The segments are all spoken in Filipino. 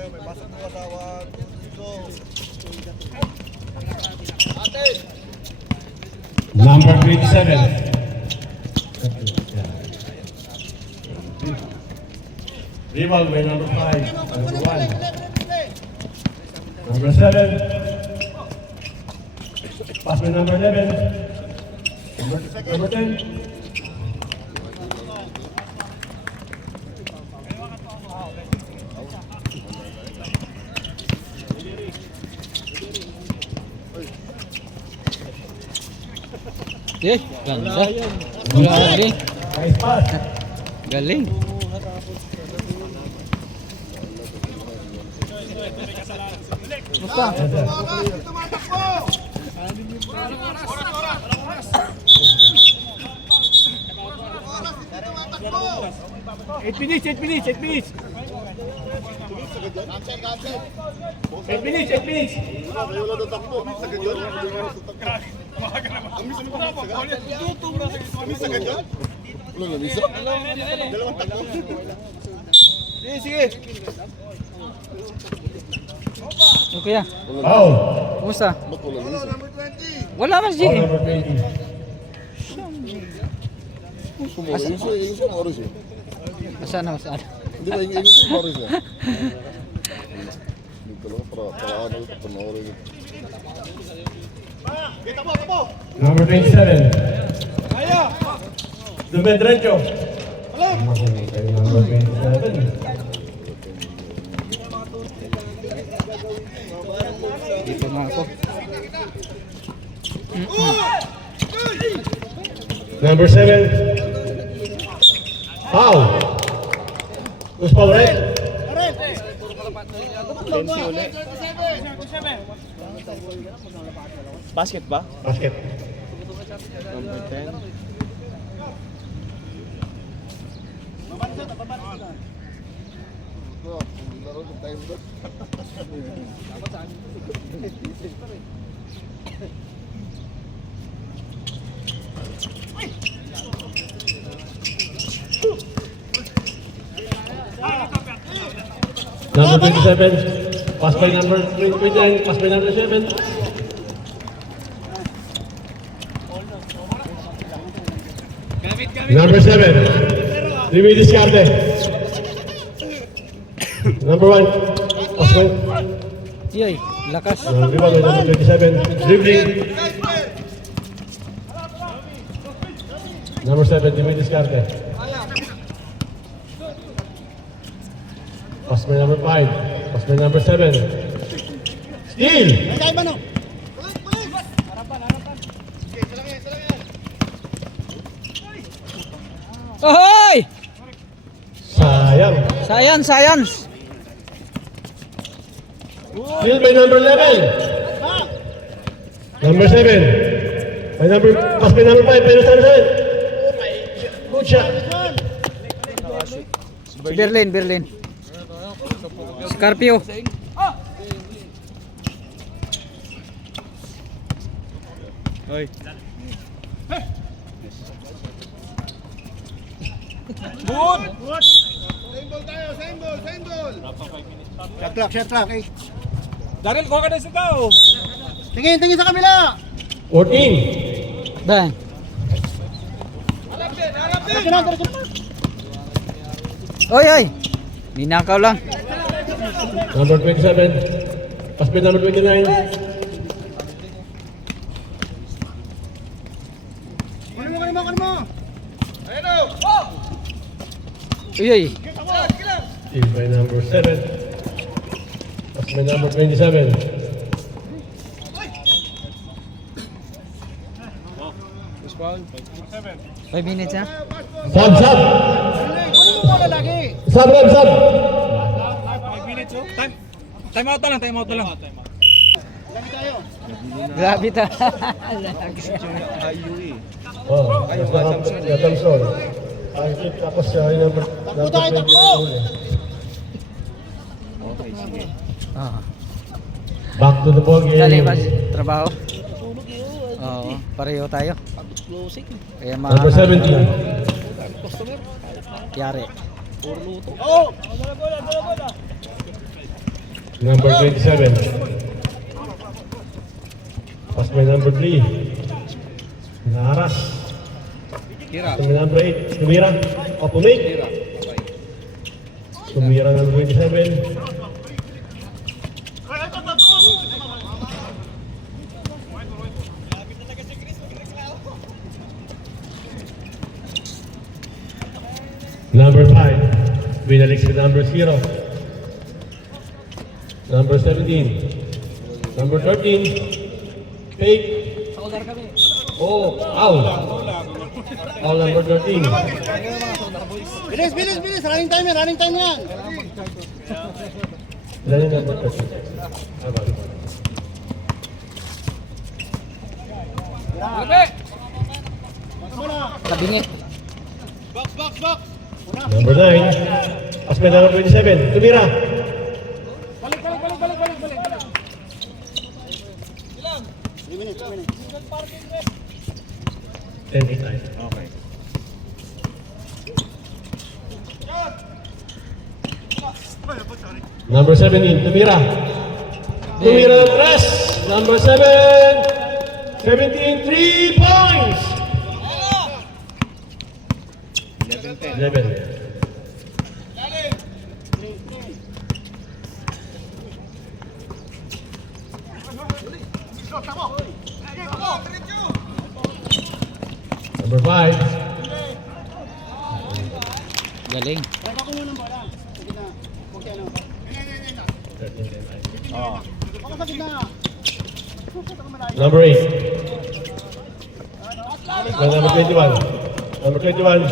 May pasok mo asawa. Number 27. Rival by number 5. Number 1. Number 7. Pass by number 11. Number 10. Ganda. Galing. Nice pass. Galing. Basta. Eight minutes. 8 minutes. Wala na takbo. Sagad yun. Misa agad yun? Wala na, misa? Dalawang takbo. Sige. Okay ya. Foul. Kumusta? Ba't wala na misa? Wala mas G. Foul number 20. Sumuro. Yung sa oras eh. Masana. Hindi ba yung sa oras eh? Dito lang para ano panoorin. Number 27. Dumbe Diretso. Number 27. Dito na ako. Number 7. Foul. Who's foul red? Basket ba? Basket. Number 10. Laro ng time doon. Number 27. Pass by number 29. Pass by number 7. Number 7. Remy Discarte. Number 1. Pass by. Yay, lakas. Rival by number 27. Dribbling. Number 7. Remy Discarte. Pass by number 5. Pass by number 7. Steal! Ahoy! Sayang. Science. Steal by number 11. Number 7. Pass by number 5. By number 7. Oh my God. Good shot. Berlin. Scorpio. Hoy. Shot clock. Daryl, kuha ka na sa tao. Tingin sa kabila. 14. Bang. Oy. Ninakaw lang. Number 27. Pass by number 29. Kunin mo. Uy. Steal by number 7. Pass by number 27. Respawn. 5 minutes ha. Sub. Kunin mo muna lagi. Sub. 5 minutes oh. Time out na lang. Grabe ta. Oh, Thompson. Tapos siya yung number 20. Okay, sige. Ah. Back to the ball game. Dali ba trabaho? Oo, pareho tayo. Kaya Number 17. Yari. Number 27. Pass by number 3. Naharas. Kira. Pass by number 8. Tumira. Opumik. Tumira number 27. Number 5. Binalik si number 0. Number 17. Number 13. Fake. Oh, foul. Foul number 13. Bilis, bilis, bilis. Running time yan, running time yan. Ilan yung number 13? Kabingit. Box, box, box. Number 9. Pass by number 27. Tumira. Balik, balik, balik, balik, balik, balik. 3 minutes, 3 minutes. 10 time. Okay. Number 17. Tumira. Tumira ng press. Number 7. 17. 3 points. 11. Number 5. Galing. Teka ko muna ng bola. Sige na. Okay na. Ako sa gitna. Number 8. Number 21. Number 21.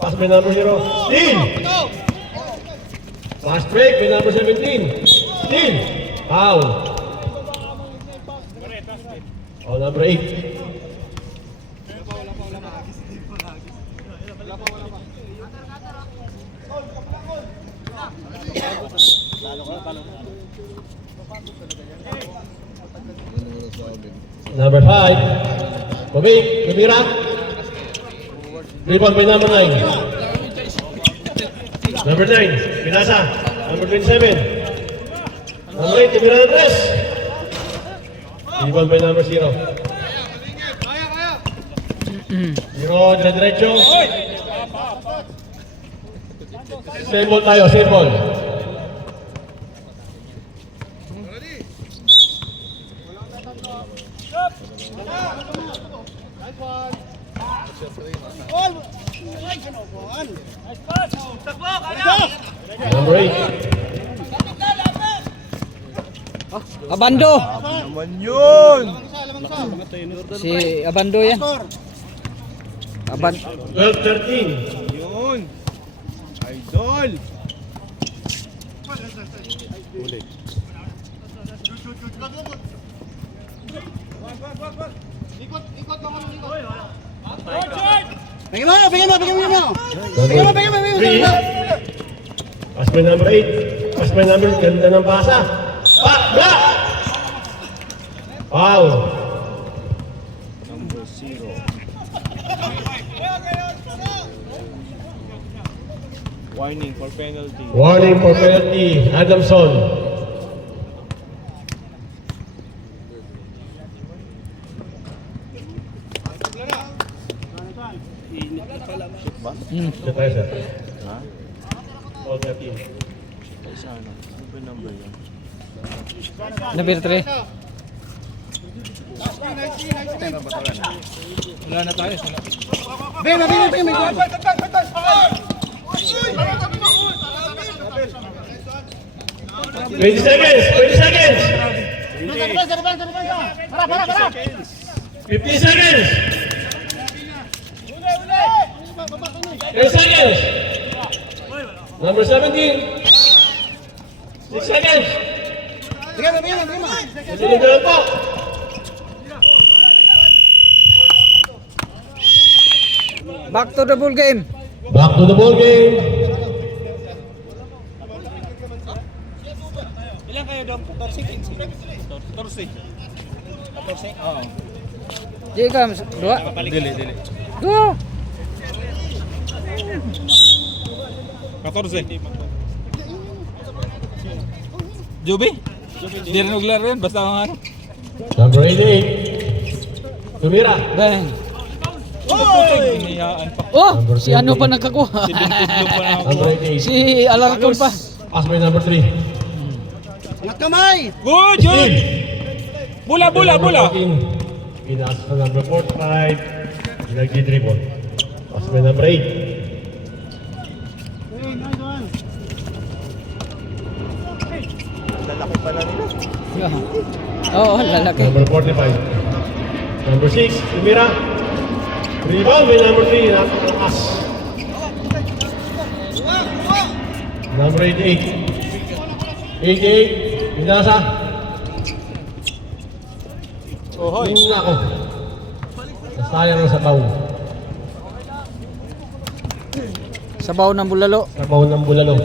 Pass by number 0. Steal! Fast break by number 17. Steal! Foul. Oh, number 8. Number 5. Mabig, Tumira. Rebound by number 9. Number 9, Pinasa. Number 27. Number 8, Tumira ng press. Rebound by number 0. 0, dire-diretso. Same ball tayo, same ball. Number 8. Abando. Naman yun! Si Abando yan. Aban. 12-13. Yun! Idol! Ulit. Bigyan mo, bigyan mo, bigyan mo. Number Bigyan mo. 3. Pass by number 8. Pass by number, ganda ng pasa. Block! Foul. Number 0. Warning for penalty. Warning for penalty. Adamson. Ito tayo, sir. Ha? Ball 13. Isa ano? Ano ba number yan? Number 3. Wala na tayo. Bigyan mo. 20 seconds! 20 seconds! Para. 15 seconds! 10 seconds! Number 17! 6 seconds! Bigyan mo. Susunod na lang po! Back to the ball game. Back to the ball game! Ilan kayo doon? 14? 14? Oo. Jika, dua. Dili. Go. 14. Juby? Hindi rin naglaro yun, basta ang ano. Number 88. Tumira. Bang. Hinayaan pa. Oh, Number si ano 20. pa nagkakuha? Si Bintidlo pa na ako. Number 88. Si Alarcon pa. Pass by number 3. Nagkamay! Good, good! Bula, bula, bula! Pinas pa number 45. Nag-dribble. Pass by number 8. Hey, nice one! Lalaki pala nila. Oo, lalaki. Number 45. Number 6. Tumira. Rebound by number 3. Nakakakas. Number 88. 88. Pinasa. Ohoy! Yung ako. Sayang sa baw. Sabaw ng bulalo. Sa baw ng bulalo.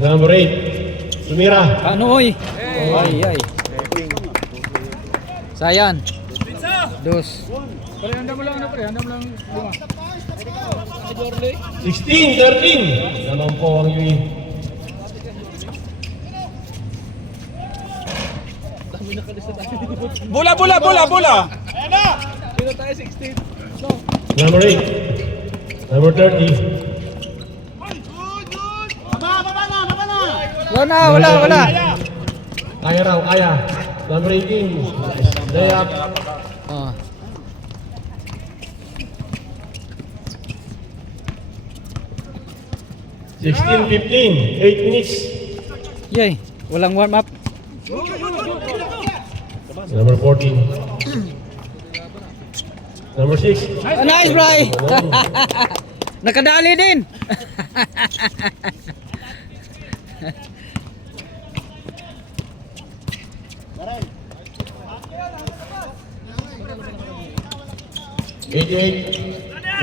Number 8. Tumira. Ano oy? Ay, ay. Sayan. Dos. 16-13. Naman po ang UE. Bula, bula, bula, bula! Number 8. Number 30. Wala na, wala. Kaya raw, kaya. Number 18. Layup. Oh. $16-15. 8 minutes. Yay, walang warm up. Number 14. Number 6. Ah, nice, Bri. Nakadali din.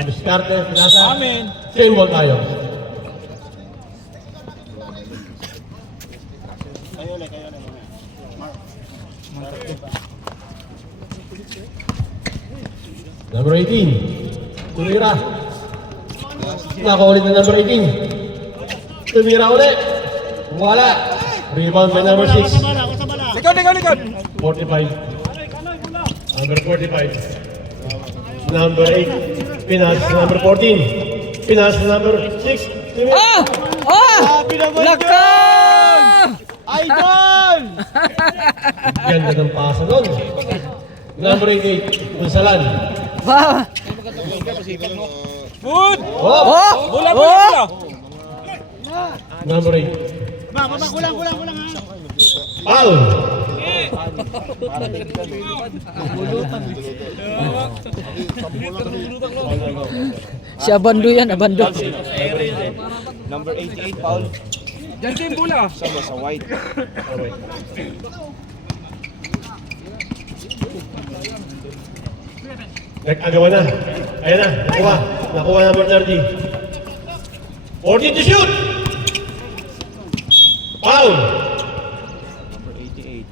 Diskarte, pinasa. Amen. Same ball tayo. Number 18. Tumira. Nakaulit na number 18. Tumira ulit. Wala. Rebound by number 6. Likod, likod, likod! 45. Number 45. Number 8. Pinas, number 14. Pinas, number 6. Tumira. Oh! Oh! Lakan! Idol! Ganda ng pasa nun. Number 88. Unsalan. Wow! Good! Oh! Oh! Bula, bula, bula! Number 8. Kulang ha. Foul. Si Abando yan, Abando. Number 88, Paul. Diyan din bula! Sama sa white. Nag-agawa na. Ayan na. Nakuha. Nakuha number 30. 40 to shoot. Foul. Number 88.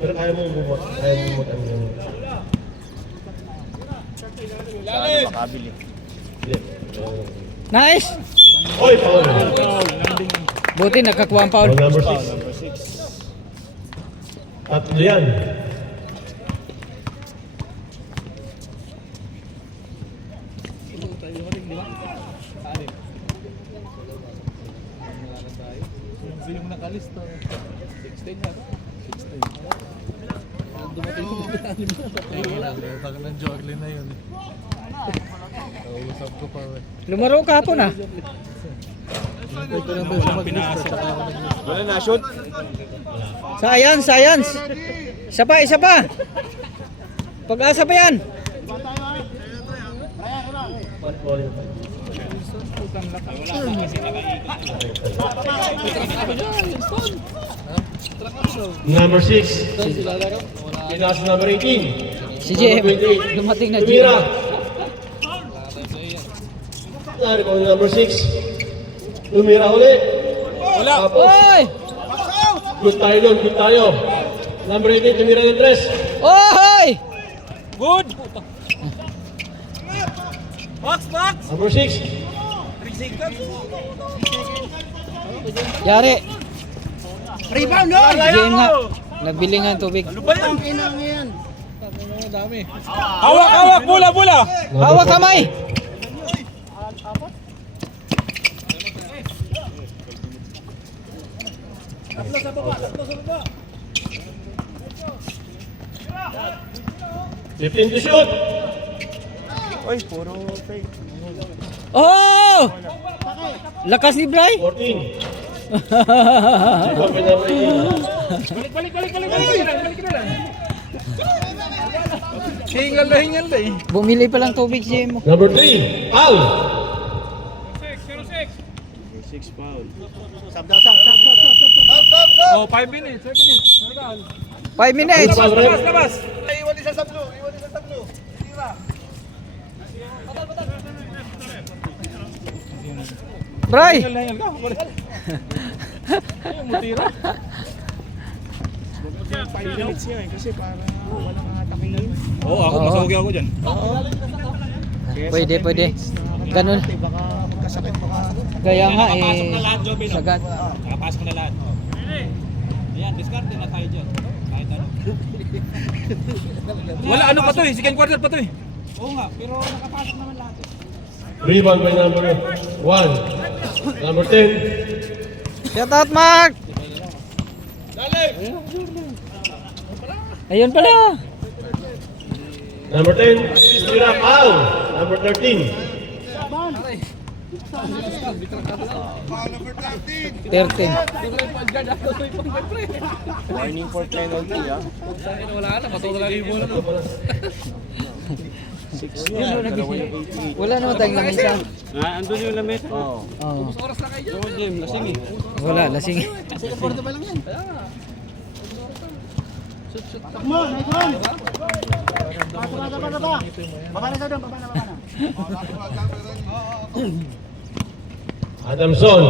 Pero kaya mo bumot. Kaya mo bumot ang yung... Makabili. Nice! Oy, foul. Buti nakakuha ang Foul foul. number 6. Number 6. Tatlo yan. Yung nakalista. 16 na. 16. Dumating mo ng Joglin na yun. Usap ko pa. Lumaro ka hapon ah. Wala na, shoot. Science! Isa pa! Pag-asa pa yan! Number 6. Pinas number 18. Si JM, Number 28. dumating na Tumira. JM. Dari ko number 6. Tumira ulit. Wala! Tapos, Oy! good tayo doon, good tayo. Number 18, tumira ng 3. Oy! Good! Box, box! Number 6. 3 seconds. Yari. Rebound, no! GM nga. Nagbili nga ng tubig. Ano ba yan? Inang yan. Hawak, hawak! Bola, bola! Hawak kamay! Fifteen to shoot. Oy, puro fake. Oh! Lakas ni Bray. 14. Rebound by number 18. Balik na lang. Hingal na eh. Bumili pa lang tubig si GM mo. Number 3. Foul. Sab daw, sab. Oh, 5 minutes, 5 minutes. 5 minutes. Foul, ref. Labas, labas. Iwan isa sa blue, iwan isa sa blue. Tira. Bray! Hingal na hingal ka. Ayun, mutira. 5 minutes yan kasi para walang atake na yun. Oo, ako Oo. masawag ako dyan. Pwede. Ganun. Baka magkasakit baka. Kaya nga eh. Sagad. Nakapasok na lahat. Ayan, discard na tayo dyan. Kahit ano. Wala, ano pa to eh. Second quarter pa to eh. Oo nga, pero nakapasok naman lahat eh. Rebound by number 1. Number 10. Shout out, Mark! Ayun pala. Number 10. Tira, foul. Number 13. 13. Warning for penalty, ah. Wala naman tayong lamesa. Andun yung lamesa. Oo. Oo. Oras na kayo dyan. Lasing eh. Wala, lasing. Kasi affordable ba lang yan? Takmo, nice one! Baba. Baba na sa doon, baba na. Adamson.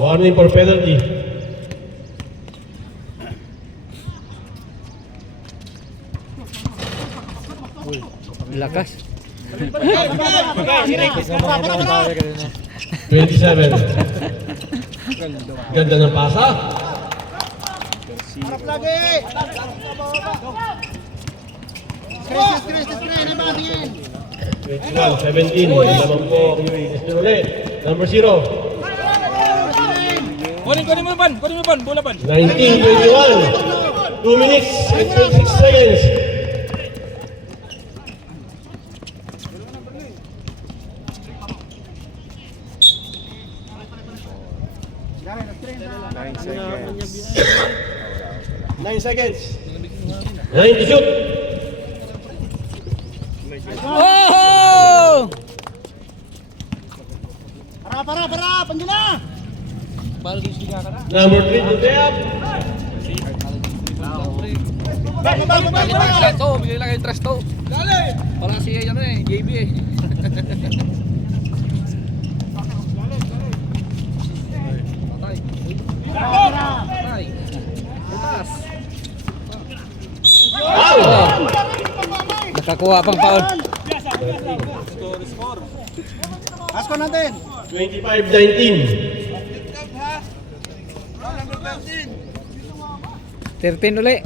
Warning for penalty. Lakas. 27. Ganda ng pasa. Harap lagi! Chris, ano ba yan? 21, 17. Lamang po. Ulit. Number 0. Kunin mo ban. Bola ban. 19, 21. 2 minutes and 26 seconds. Nine seconds. 9 to shoot. Oh! Harap, andun na! Number 3 to stay up. Baba! Bigay lang yung trust to. Dali! Parang si ano eh, JB eh. Foul. Nakakuha pang foul. Asko natin! 25-19. 13 uli.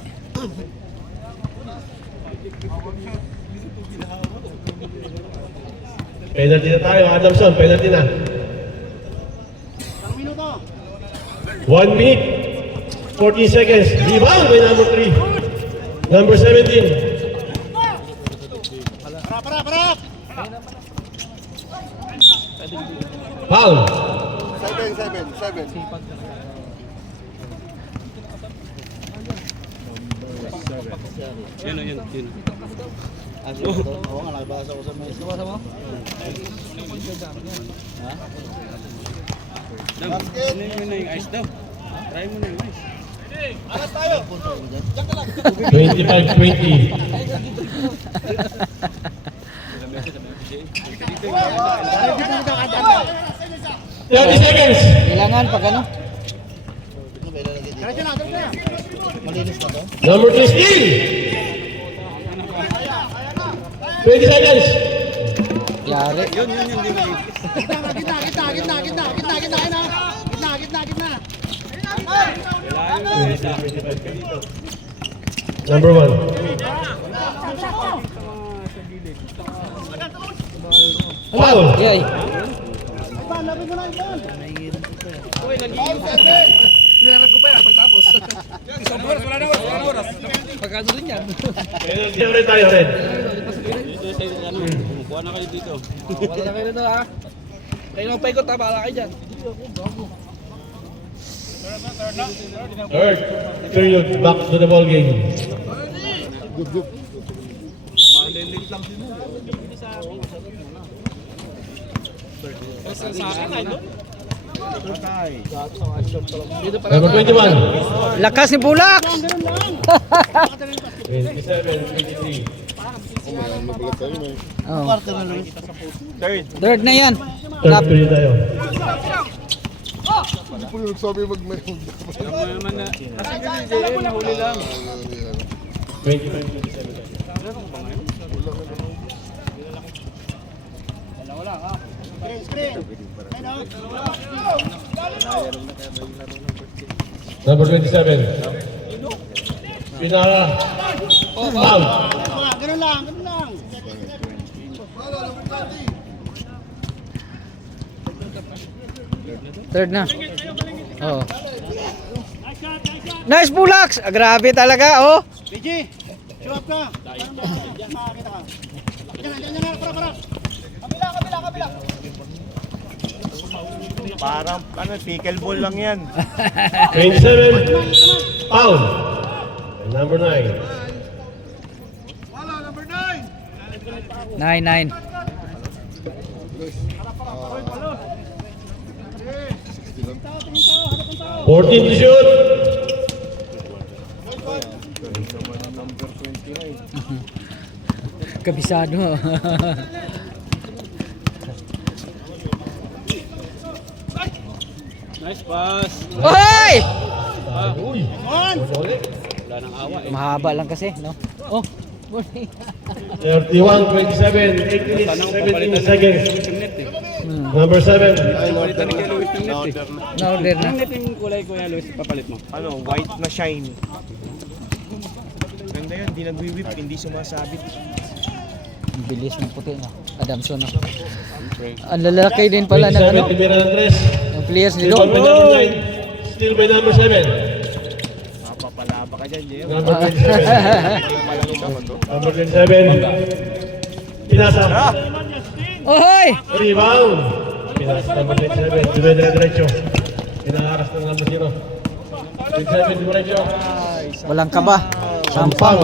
Penalty na tayo, Adamson. Penalty na. Ang minuto! 1 minute. 14 seconds. Rebound by number 3. Number 17. Harap! Foul. 7. Yun. Oo nga, nakibasa ko sa may iso. Mo? Basket! Ano yung ice daw? Try mo na yung ice. Alas tayo! 30 seconds. Kailangan pag ano? Diretso na! Malinis na to? Number 3 steal. 20 seconds. Yari. Yun, di mali. Number 1. Foul! Yay. Nilarap ko pa yan pagtapos. Isang oras, wala na oras. Pagkano rin yan? Penalty ulit tayo, Red. Kuha na kayo dito. Wala na kayo nito ha. Kayo nang paikot ha, bahala kayo dyan. Third period, back to the ball game. Number 21. Lakas ni Pulak! 27, 23. Oh. Third na yan. Third period tayo. Hindi po yung nagsabi mag-mayroon. 25, 27. Number 27. Pinara. Foul. Ganun lang. Third na. Oh. Nice Pulak! Ah, grabe talaga, oh. PG, show up ka. Makakita ka. Diyan, para. Kabila. Parang pickleball lang yan. 27. Foul. And number 9. 9-9. Fourteen to shoot. Kabisado. Nice pass. Oy! Uy. Mahaba lang kasi, no? Oh. Morning. 31, 27, 8 minutes, 17 seconds. Number 7. Palitan ni Kuya Luis ng net eh. Na-order na. Ang net yung kulay Kuya Luis, papalit mo. Ano, white na shine. Ganda yun, di nag-whip, hindi sumasabit. Ang bilis ng puti, no? Adamson, no? Ang lalaki din pala ng 27, ano? Timira ng 3. Ang players ni Still by Don. number 9. Still by number 7. Mapapalaba ka dyan, Jeo. Number 27. Number 27. Pinasa. Ohoy! Rebound. Pinasa number 27. Dire-diretso. Pinaharas ng number 0. 27, diretso. Walang kaba. Sampang,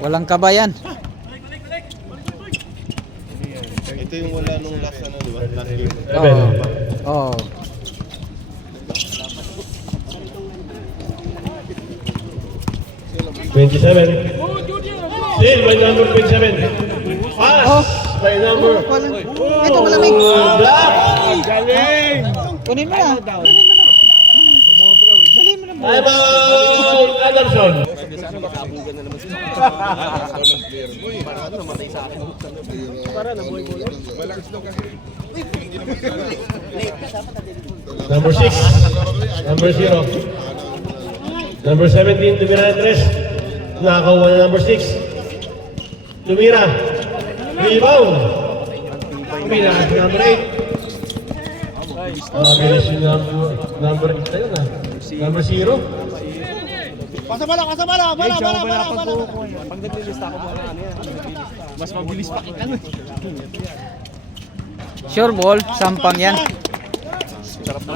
walang kaba yan. Ito yung wala nung last ano, di ba? Last game. 7. Oh. Still by number 27. Pass by number. Ito malamig. Black. Kunin mo na. Time out, Anderson. Number 6. Number 0. Number 17, Tumira Andres. Nakakuha na number 6. Tumira. Rebound. Tumira si number 8. Mabilis yung number 8 na yun ah. Number 0. Pasa bala. Pag naglilista ako muna, ano yan? Mas mabilis pa kita. Sure ball, sampang yan.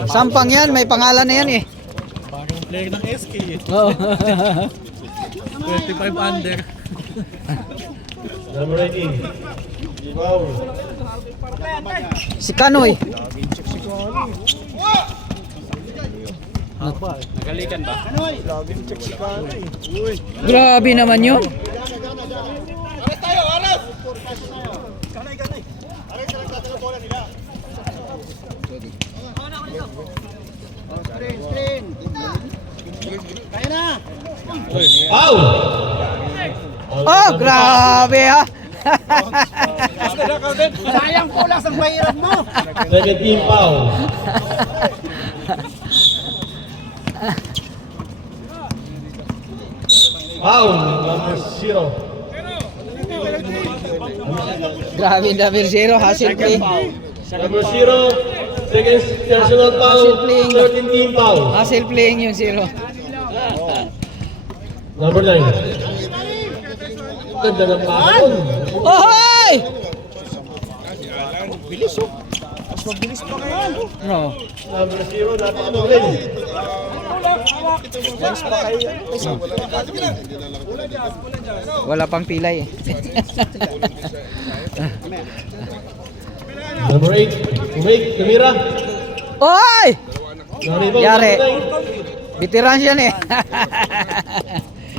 Sampang yan, may pangalan na yan eh. Parang player ng SK eh. Oh. 25 under. Number 18. Rebound. Si Kanoy. Nagalikan ba? Grabe naman yun. Foul! Oh, grabe ha. Sayang po lang sa mahirap mo. Second team foul. Foul, number 0. Grabe, number 0, hustle play. Number 0, second personal foul, Hustle playing. 13 team foul. Hustle playing yung 0. Number 9. Ganda ng pakon. Ohoy! Bilis oh. Mas mabilis pa kayo. No. Number 0, napakagaling. Bilis pa kayo. Wala pang pilay eh. Number 8, Kumik, tumira. Oy! Naribang Yari. number 9. Veteran siya eh.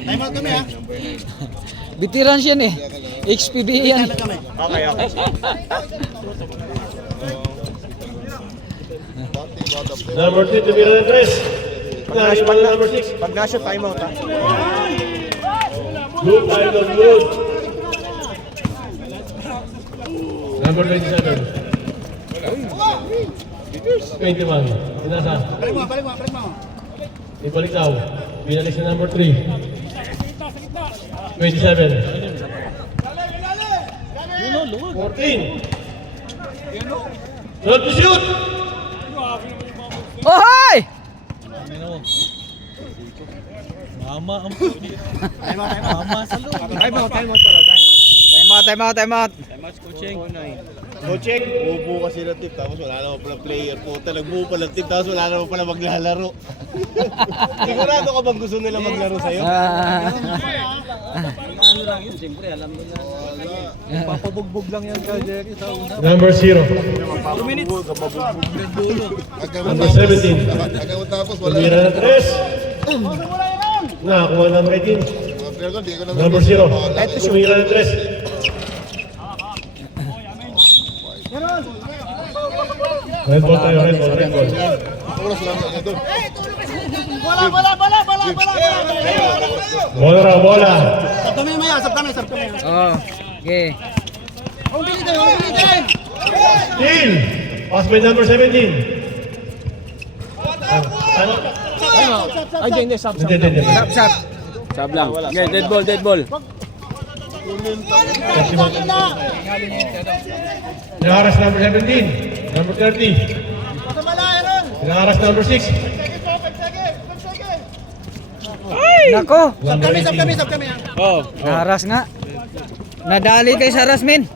Time out kami ha. Veteran siya eh. HPB yan. Okay. Number 2, tumira ng 3. Naribang number 6. Pag na-shoot, time out ha. Good, idol, good. Number 27. 21. Inasa. Balik mo. Ibalik daw. Binalik sa number 3. 27. 14. Not to shoot! Ohoy! Time out. Coaching, buo kasi ng tip tapos wala naman pala player po. Nagbuo pala ng tip tapos wala naman pala maglalaro. Sigurado ka bang gusto nila maglaro sa'yo? Papabugbog lang yan ka, Jerry, sa una. Number 0. Number 17. Tumira ng 3. Nakakuha number 18. Number 0. Tumira ng 3. Red ball tayo, red ball. Bola. Sab kami. Oh, okay. Steal! Pass by number 17. Ano? Ay, hindi, sab. Hindi. Sab lang. Okay, dead ball. Pinaharas number 17. Number 30. Pinaharas number 6. Nako, Number 18. Sab kami. Oh. naharas nga. Nadali kay sa harassment.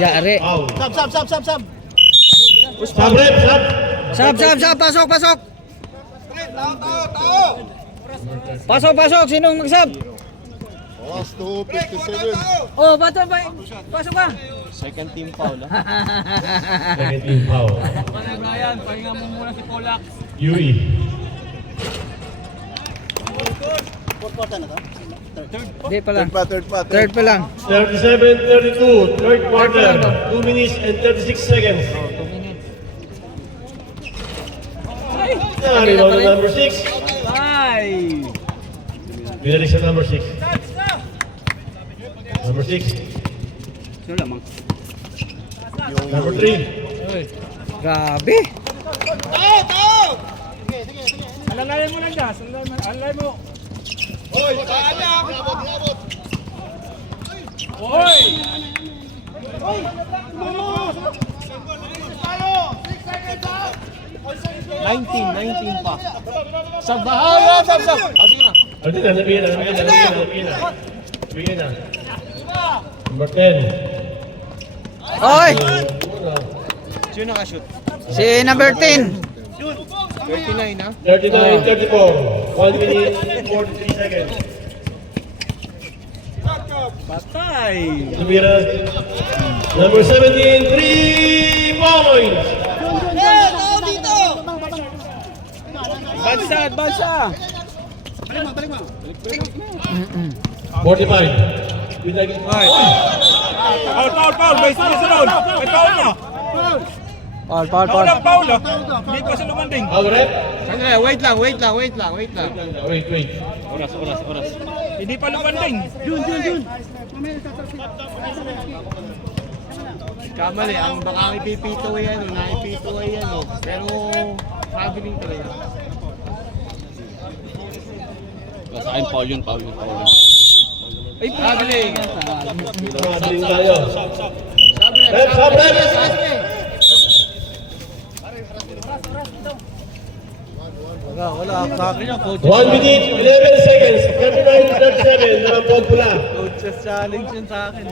Yari. Foul. Sab. Sub rep, sub. Sab, pasok. Pasok, sinong mag-sub? Last 2:57. Oh, bato ba? Pasok ba? Second team foul. Second team foul. Brian, pahinga mo muna si Polak. UE. Di pa lang. Third pa. Third pa lang. 37-32, third quarter, 2 minutes and 36 seconds. Reload to number 6. Ay! Binalik sa number 6. Number 6. Number 3. Grabe. Alalayan mo lang, Jas. Alalayan mo. Hoy! 19 pa. Sab bahala, sab. Sige na. Ano na, nabigyan na. Number 10. Oy! Sino nakashoot? Si number 10. 39 ha? 39-34, 1 minute and 43 seconds. Patay! Tumira number 17, 3 points. Bansa! 45. Binagi. Foul! May isa doon! May foul na! Paul. Foul! Hindi pa siya lumanding. Foul rep? Wait lang. Wait. Oras. Hindi pa lumanding. Kamali, ang baka ipipito yan, naipito yan, pero traveling talaga. Sa akin, foul yun. Ay, traveling. Traveling tayo. Rep, stop, rep! Wala, sa akin yung coach. 1 minute, 11 seconds. 39-37, dalang ball pula. Coaches challenge yun sa akin.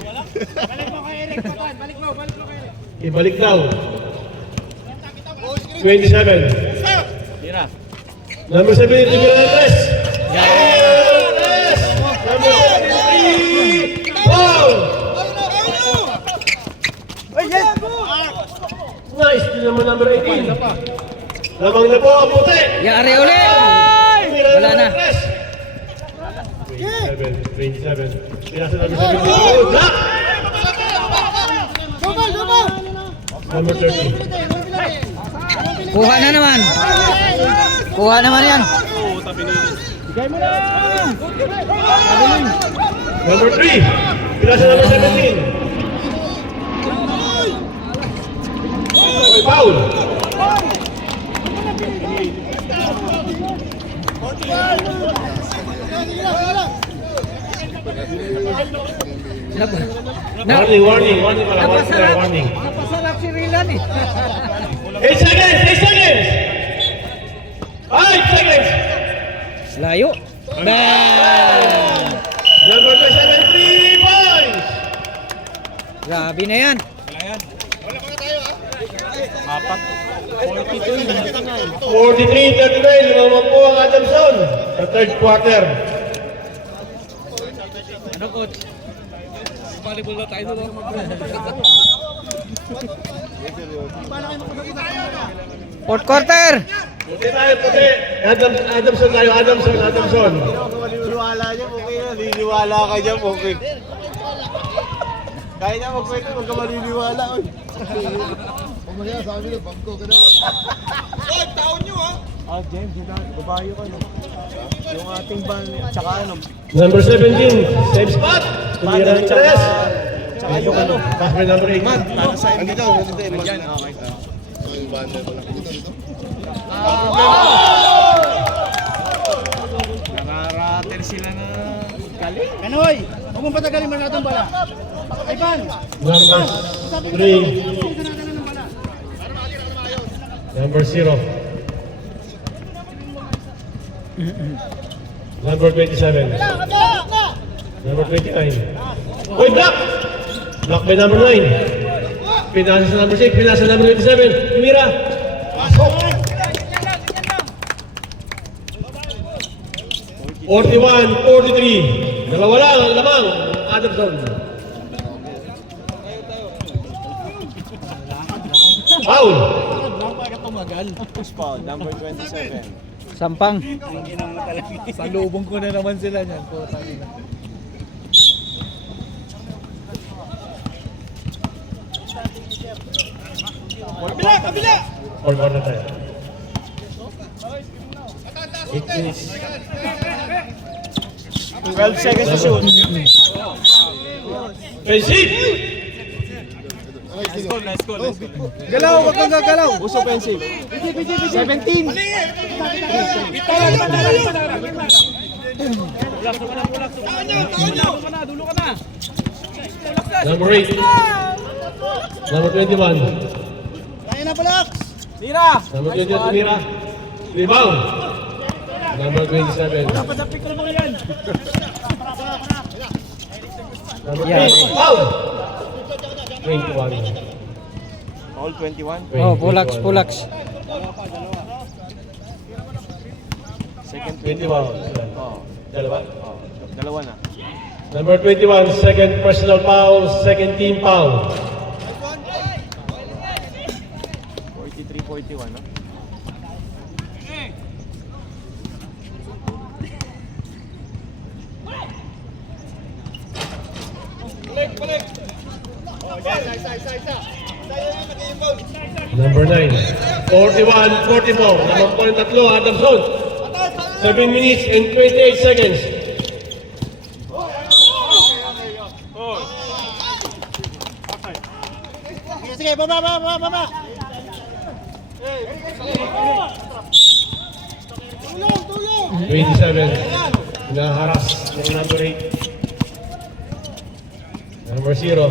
Ibalik daw. 27. Tira. Number 7, Timur Andres. Andres! Number 73. Foul! Nice, din naman number 18. Lamang na po ang puti. Yari ulit! Wala na. 27. Pinasa number 17. Oh, block! Number 30. Kuha na naman. Kuha naman yan. Number 3. Pinasa number 17. Okay, foul. Warning pala, warning. Napasarap si Rilan eh. 8 seconds, 8 seconds! 5 seconds! Layo. Bang! Number 7, 3 points! Grabe na yan. 43-39, lumamang po ang Adamson sa third quarter. Ano, coach? Volleyball na tayo doon. Fourth quarter. Puti tayo, puti. Adamson tayo, Adamson. Kung maniniwala niya, okay na. Niniwala ka dyan, okay. Kaya niya magkwento pagka maniniwala. James, babayo ka no. Yung ating ban, tsaka ano, Number 17, same spot. Tumira ng tres. tsaka yung ano. Basketball number 8. Nasa sa dito, dyan, okay. Yung banner ko lang. Nakarater sila na galing. Kanoy, huwag mong patagalin mo natin bala. Ivan, Number 3. Number 0. Number 27. Number 29. Oy, block! Block by number 9. Pinasa sa number 6, pinasa sa number 27. Tumira. Pasok. 41-43. Dalawa lang ang lamang. Adamson. Foul. Foul, number 27. Sampang. Sa lubong ko na naman sila niyan. Four quarter tayo. 8 minutes. 12 seconds to shoot. Basic! Galaw, wag kang gagalaw. Uso offensive. 17. Number 8. Number 21. kaya na Palax. Tira. Number 21, Tumira. Rebound. Number 27. Number 8. Foul! 21. Foul 21. Oh, Pulax. Second 21. Oh, Dalawa. dalawa na. Number 21, second personal foul, second team foul. 43-41, no? Number 9, 41-44. Naman po yung tatlo, Adamson. 7 minutes and 28 seconds. sige. Baba. Tulong. 27. Hinaharas ng number 8. Number 0.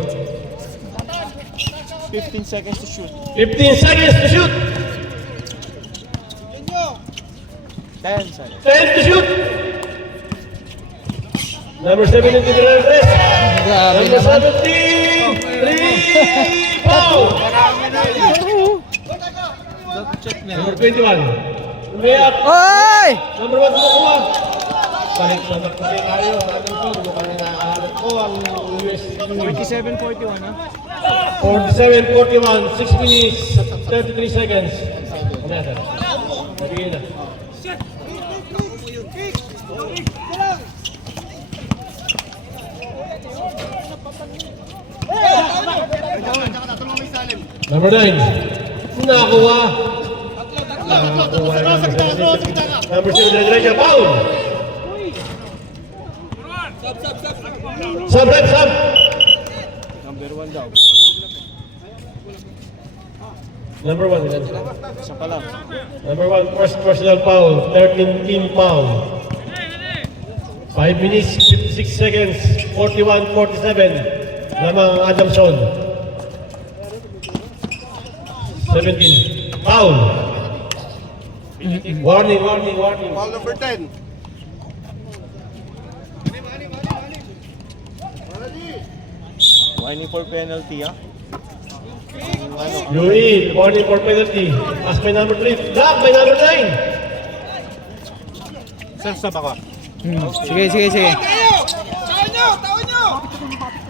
15 seconds to shoot. 15 seconds to shoot. 10 seconds. 10 to shoot. Number 17, Andres. Grabe Number naman. 17, 3 foul. Number 21. Umiyak. Oy! Number 1 kumakuha. Balik na nakapagay tayo. Alam ko, mukhang nakakalat ko ang US. 47-41 ha? 47-41, 6 minutes, 33 seconds. Another. Nabigay na. Number 9. Nakakuha. Nakakuha na number 7, diretso, foul. Sub. Number 1 daw. Number 1, ilan? Isa pa lang. Number 1, first personal foul, 13 team foul. 5 minutes, 56 seconds, 41-47. Lamang Adamson. 17. Foul. Warning. Foul number 10. Whining for penalty ha? Louis, warning for penalty. Pass by number 3. Block by number 9. Sab ako. Sige.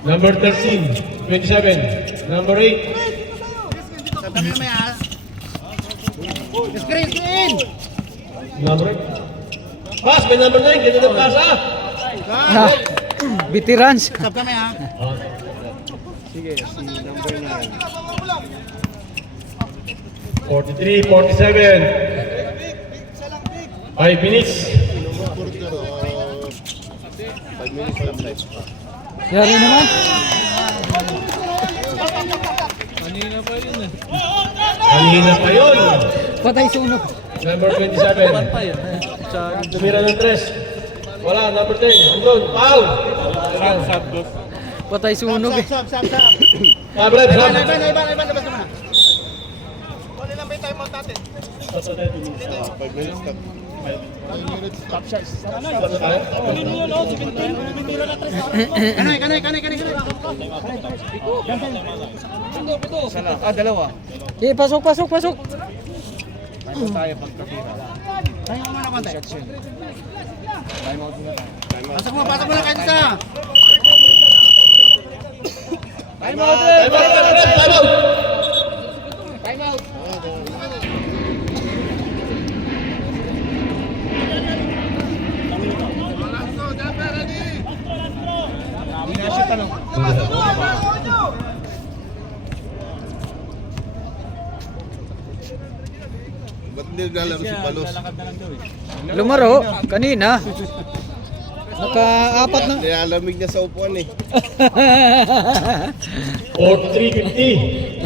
Number 13, 27. Number 8. Sabi naman ha. Screen. Number 8. Pass by number 9. Ganyan ang pass ha. Ah, veterans. Sab kami ha. Sige, si number 9. 43, 47. 5 minutes. 5 minutes lang lights pa. Yari naman. Kanina pa yun. Patay sunog. Number 27. Tumira ng 3. Wala, number 10. Andun, foul. Patay sunog eh. Sab. Tablet, Iban, sab. labas naman. 5 minutes lang. Kanay. Isa lang. Dalawa. Eh, pasok. Tayo pagkatira. Tayo muna konti. Time out muna tayo. Pasok mo na kahit isa. Time out. Ba't hindi naglalaro si Palos? Lumaro, kanina. Naka-apat na. Nilalamig niya sa upuan eh. 43-50.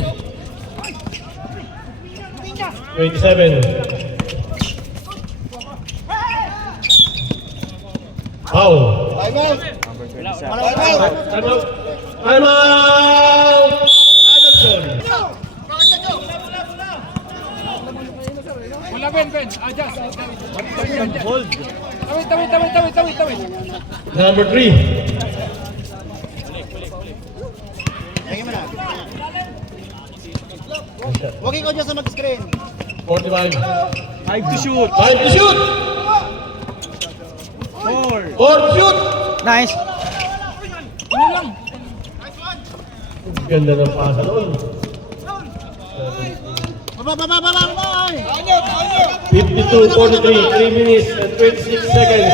27. Foul. Time out! Time out! Adamson. Wala, Ben. Adjust. Hold! Tawid. Number 3. Tingin mo na. Huwag ikaw dyan sa mag-screen. 45. 5 to shoot! 5 to shoot! 4! 4 to shoot! Nice. Ganda ng pasa doon. Baba. 52-43, 3 minutes and 26 seconds.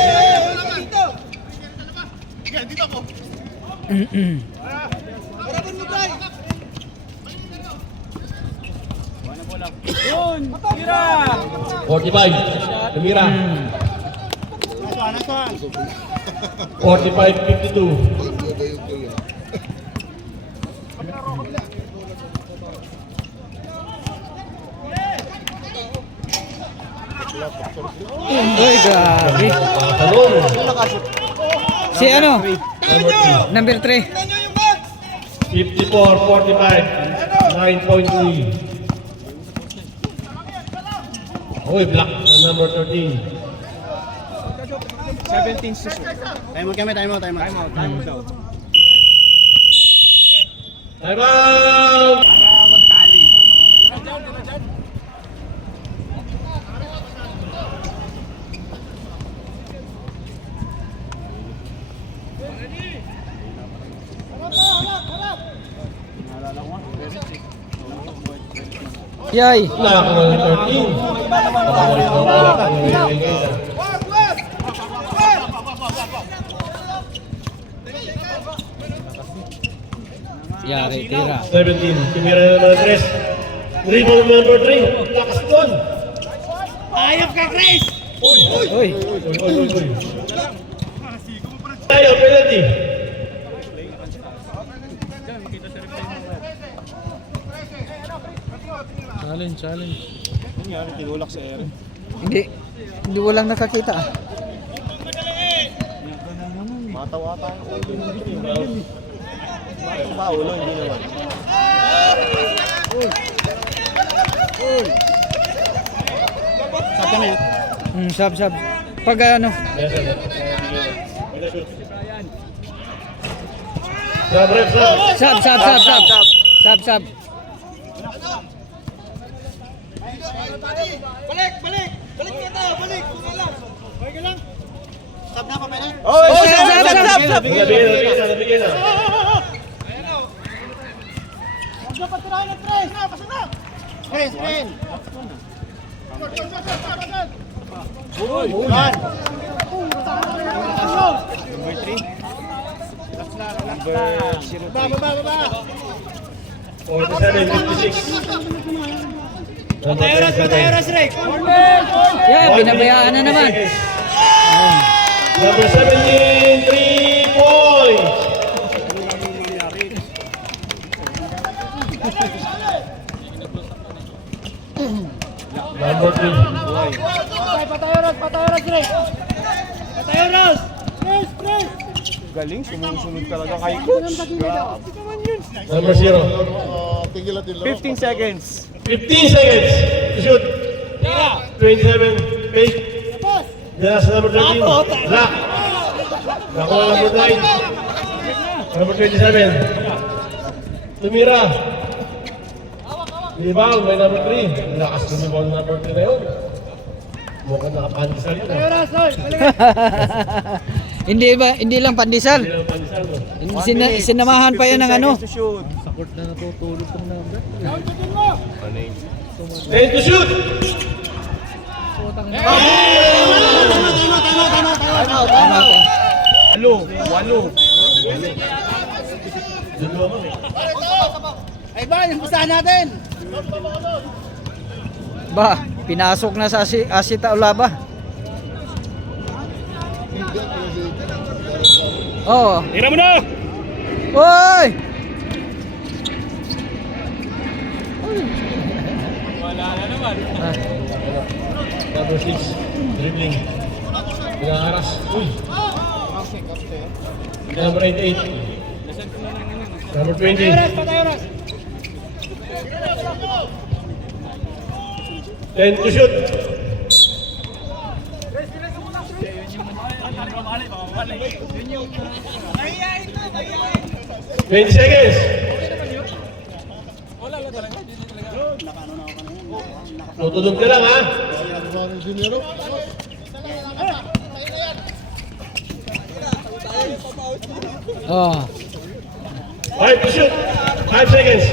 Tira! 45, Tumira. Nice one. 45-52. Uy, grabe. Talon. Si ano? Number 3. Number 3. 54-45. 9.3. Uy, block ang number 13. 17 to shoot. Time out kami, time out. Time out daw. Time out! Para magtali. Yay. Block ng 13. Yari, tira. 17. Tumira na naman ang 3. Rebound number 3. Lakas doon. Uy. Uy. Tayo, penalty. Nangyari, tinulak sa ere. Hindi walang nakakita. Matawa tayo. Ba, ulo, hindi naman. Stop kami. Sab. Pag ano, Sab, ref, sab. sab. Stop na, papay na. Sab. Nabigyan na. Screen. Baba. 47-56. Patayoras, Rick. Yeah, binabayaan na naman. Number 17, 3 points. Number 2. Patayoras, Rick. Patayoras. Press. Galing, sumusunod talaga kay coach. Number 0. 15 seconds. 15 seconds to shoot. 27, fake. That's number 13. Black. Nakuha number 9. Number 27. Tumira. Rebound, may number 3. Lakas tumibon number 3 na yun. Mukhang nakapandisal yun. Hindi lang pandesal. Hindi lang pandisal mo. Sinamahan pa yan ng ano. 10 to shoot. Walo. Ay ba, yung pusahan natin. Ba, pinasok na sa Asita Ulaba. Oo. Tira mo na! Oy! Number 6. Dribbling. Pinakaras. Uy. Number 88. Number 20. Patayoras. 10 to shoot. Twenty seconds. Tutulog ka lang ha. Oh. 5 to shoot. 5 seconds.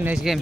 Nice game.